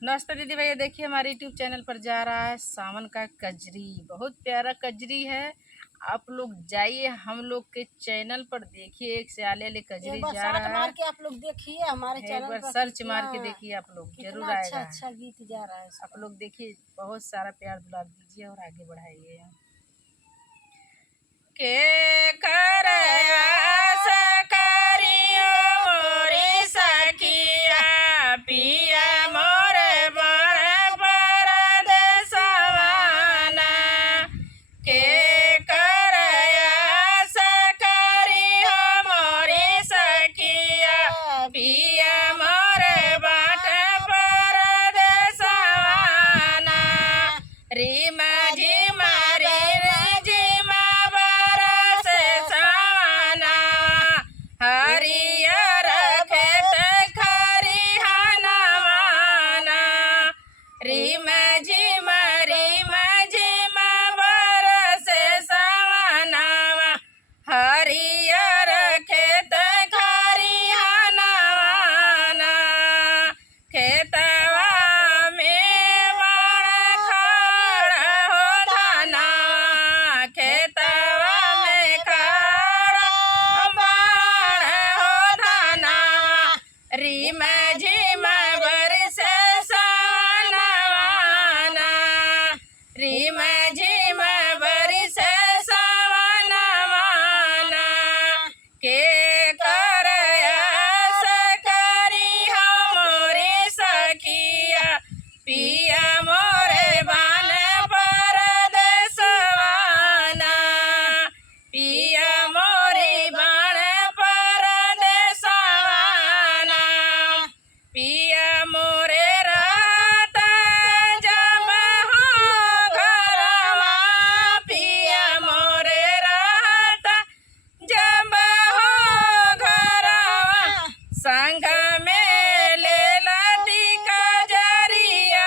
नमस्ते दीदी भैया, देखिए हमारे यूट्यूब चैनल पर जा रहा है सावन का कजरी। बहुत प्यारा कजरी है। आप लोग जाइए, हम लोग के चैनल पर देखिए, एक से आले कजरी एक बार जा सर्च रहा मार है। के आप लोग देखिए हमारे एक चैनल बार पर सर्च कितना मार के देखिए, आप लोग जरूर कितना अच्छा आएगा। अच्छा गीत जा रहा है आप उसका। लोग देखिए, बहुत सारा प्यार दुलार दीजिए और आगे बढ़ाइए। के कर आस करियो मोरी सखिया, पिया मोर बर परदेसवाना। के कर आस करियो मोरी सखिया, पिया मोर बाट परदेसवाना। रीमा झिमा रे झिमा बरस सवाना, हरियर खेत खरिहानवाना। रीमा झिमा बरस सवानावा, हरियर खेत खरिहानवाना। खेतवा में बड़ खड़ हो धनवा, खेतवा में खड़ बड़ हो धनवा। रीमा झिमा बरस सवनवाना, रीमा झिमा बरस सवनवाना। के कर आस करिहो मोरी सखिया, पिया मोरे बान परदेसवाना। पिया मोरी बान परदेसवाना। पिया मोरे रहता जब हो घरवा, पिया मोरे रहता जब हो घरवा। संग में ले लती कजरियाना,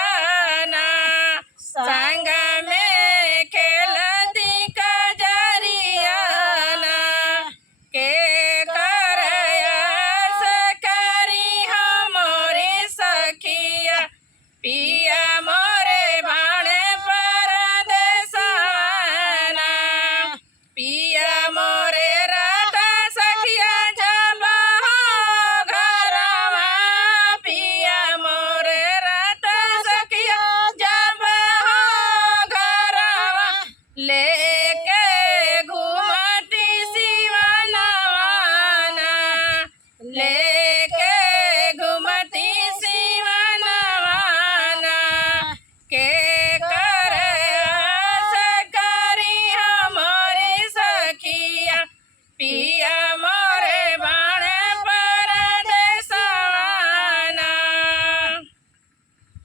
संग में खेलती कजरियाना। के कर आस करिहो मोरी सखिया, पिया मोरे भाणे परदेसवाना। पिया मोरे रहता सखिया जब हो घरवा, पिया मोरे रहता सखिया जब हो घरवा। लेके घूमती सिवनवाना, लेके घूमती सिवनवाना। के कर आस करिहो मोरी सखिया, पिया